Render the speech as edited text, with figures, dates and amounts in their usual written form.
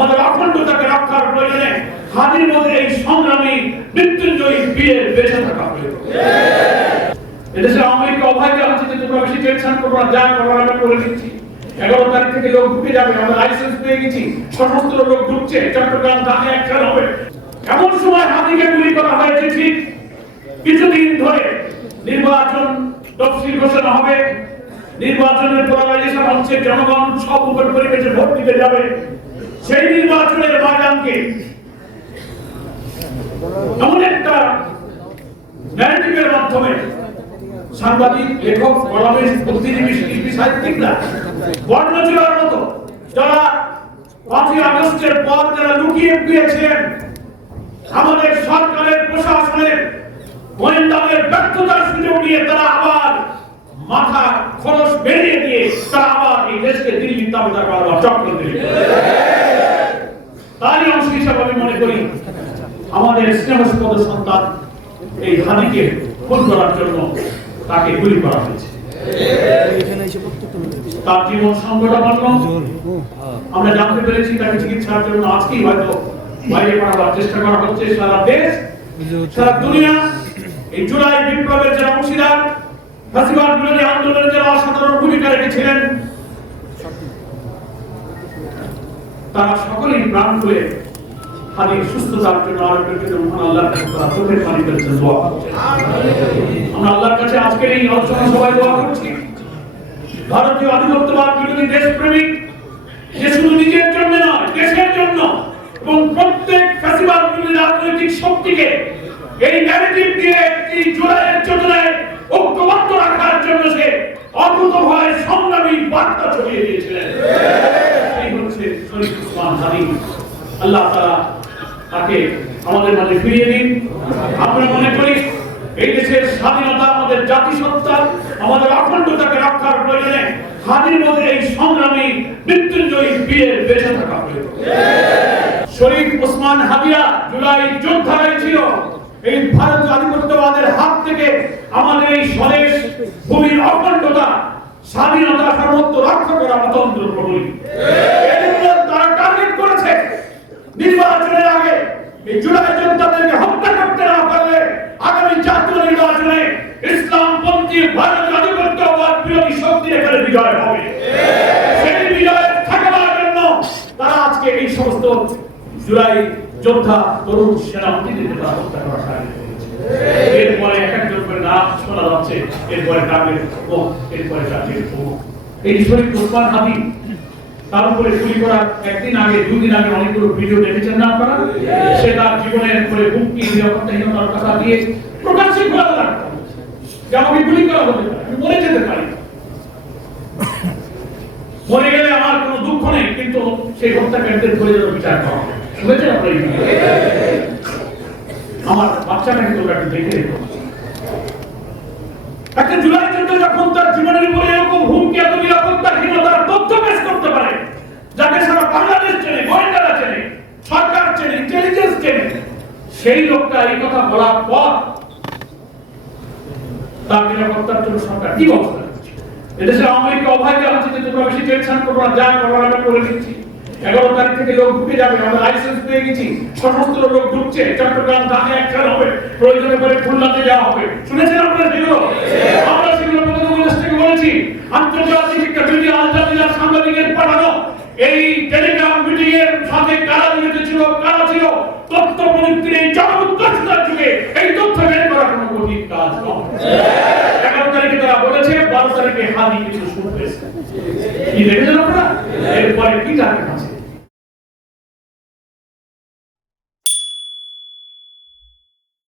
আমাদের অখণ্ডতাকে রক্ষার প্রয়োজনে হাদির মধ্যে এই সংগ্রামী মৃত্যুঞ্জয়ী বীরের বেঁচে থাকা প্রয়োজন। এদেশে আমেরিকা অভয়কে আছে যে তোমরা বেশি টেনশন করো না, যা করার আমরা করে দিচ্ছি। 11 তারিখ থেকে লোক ঢুকে যাবে, আমরা লাইসেন্স পেয়ে গেছি, সমস্ত লোক ঢুকছে, চট্টগ্রাম ঢাকা একসাথে হবে। এমন সময় হাদিকে গুলি করা হয়েছে ঠিক কিছুদিন ধরে নির্বাচন তফসিল ঘোষণা হবে, নির্বাচনের পোলারাইজেশন হচ্ছে, জনগণ সব উপর পরিবেশে ভোট দিতে যাবে। সেই নির্বাচনের ময়দানকে এমন একটা ন্যারেটিভের মাধ্যমে সাংবাদিক, লেখক, কলামিস্ট, বুদ্ধিজীবী, শিল্পী, সাহিত্যিকরা বর্ণচলার মতো যারা 5ই আগস্টের পর যারা লুকিয়ে গিয়েছিলেন, আমাদের সরকারের প্রশাসনের গোয়েন্দাদের ব্যর্থতার সুযোগ নিয়ে তারা আবার মাথা খরচ বেরিয়ে দিয়ে তারা আবার এই দেশকে দিল্লি তাবেদার করার চক্র দিল। তারই অংশ হিসাবে আমি মনে করি আমাদের স্নেহস্পদ সন্তান এই হাদিকে খুন করার জন্য তাকে গুলি করা হয়েছে। তার জীবন সংকটাপন্ন। আমরা জানতে পেরেছি তাকে চিকিৎসার জন্য আজকেই হয়তো বাইরে পাঠাবার চেষ্টা করা হচ্ছে। সারা দেশ, সারা দুনিয়া এই জুলাই বিপ্লবের যারা অংশীদার, ফ্যাসিবাদ বিরোধী আন্দোলনের যারা অসাধারণ ভূমিকা রেখেছিলেন, তারা সকলেই প্রাণ খুলে হাদির সুস্থতার জন্য আল্লাহর কাছে চোখের পানি ফেলছেন, দোয়া করছেন। আমরা আল্লাহর কাছে আজকের এই আলোচনা সবাই দোয়া করছি ভারতীয় আধিপত্যবাদ বিরোধী দেশপ্রেমিক যে শুধু নিজের জন্য নয়, দেশের জন্য এবং প্রত্যেক ফ্যাসিবাদ বিরোধী রাজনৈতিক শক্তিকে এই ন্যারেটিভ দিয়ে এই জুলাইয়ের চেতনায় ঐক্যবদ্ধ রাখার জন্য সে অকুতোভয় সংগ্রামী বার্তা ছড়িয়ে দিয়েছিলেন। এই হচ্ছে শরীফ ওসমান হাদি। আল্লাহ তাআলা তাকে আমাদের মাঝে ফিরিয়ে দিন। আমরা মনে করি এই দেশের স্বাধীনতা, আমাদের জাতিসত্তা, আমাদের অখণ্ডতাকে রক্ষার প্রয়োজনে হাদির মধ্যে এই সংগ্রামী মৃত্যুঞ্জয়ী বীরের বেঁচে থাকা প্রয়োজন। শরীফ ওসমান হাদিরা জুলাই যোদ্ধারাই ছিল এই ভারতীয় আধিপত্যবাদের হাত থেকে আমাদের এই স্বদেশ ভূমির অখণ্ডতা, স্বাধীনতা, সার্বভৌমত্ব রক্ষা করা অতন্ত্র প্রহরী। তারা টার্গেট করেছে নির্বাচনের আগে এই জুলাই যোদ্ধাদেরকে হত্যা করতে না পারলে আগামী জাতীয় নির্বাচনে ইসলামপন্থী ভারতীয় আধিপত্যবাদ বিরোধী শক্তির এখানে বিজয় হবে। সেই বিজয় ঠেকানোর জন্য তারা আজকে এই সমস্ত জুলাই যোদ্ধা, তরুণ সেনাপতিদের হত্যা করা টার্গেট করেছে। এরপরে এক একজন করে নাম শোনা যাচ্ছে, এরপরে টার্গেট হোক, এরপরে টার্গেট হোক। এই শরীফ ওসমান হাদি তার উপরে গুলি করার একদিন আগে, 2 দিন আগে অনেকগুলো ভিডিও দেখেছেন না আপনারা? সে তার জীবনের উপরে হুমকি, নিরাপত্তাহীনতার কথা দিয়ে প্রকাশ্যে বলা লাগতো যে আমাকে গুলি করা হতে পারে, আমি মরে যেতে পারি, মরে গেলে আমার কোনো দুঃখ নেই, কিন্তু সেই হত্যাকারীদের ধরে যেন বিচার করা হবে। শুনেছেন আপনারা? আমার বাচ্চাটাকে তোমরা একটু দেখে রেখো। একটা জুলাই যুদ্ধ যখন তার জীবনের উপরে এরকম হুমকি, এত নিরাপত্তাহীনতার তথ্য পেশ করতে পারে, যাকে সারা বাংলাদেশ চেনে, গোয়েন্দারা চেনে, সরকার চেনে, ইন্টেলিজেন্স চেনে, সেই লোকটা এই কথা বলার পর তার নিরাপত্তার জন্য সরকার কি ব্যবস্থা নিচ্ছে? এদেশে আমেরিকা অভয়কে আছে যে তোমরা বেশি টেনশন করো না, যা করার আমরা করে দিচ্ছি। 11 তারিখ থেকে লোক ঢুকে যাবে, আমরা লাইসেন্স পেয়ে গেছি, সমস্ত লোক ঢুকছে, চট্টগ্রাম ঢাকা একসাথে হবে, প্রয়োজনে করে খুলনাতে যাওয়া হবে। শুনেছেন আপনারা সেগুলো? আমরা সেগুলো প্রধানমন্ত্রী থেকে বলেছি। আন্তর্জাতিক একটা ভিডিও আল জাজিরার সাংবাদিকের পাঠানো এই টেলিগ্রাম মিটিং এর সাথে কারা জড়িত ছিল, কারা ছিল, তথ্য প্রযুক্তির এই জনউৎকর্ষতার যুগে এই তথ্য বের করা কোনো কঠিন কাজ নয়। 11 তারিখে তারা বলেছে, 12 তারিখে হাদি কিছু শুনবে। কি দেখেছেন আপনারা? এরপরে কি টার্গেট আছে?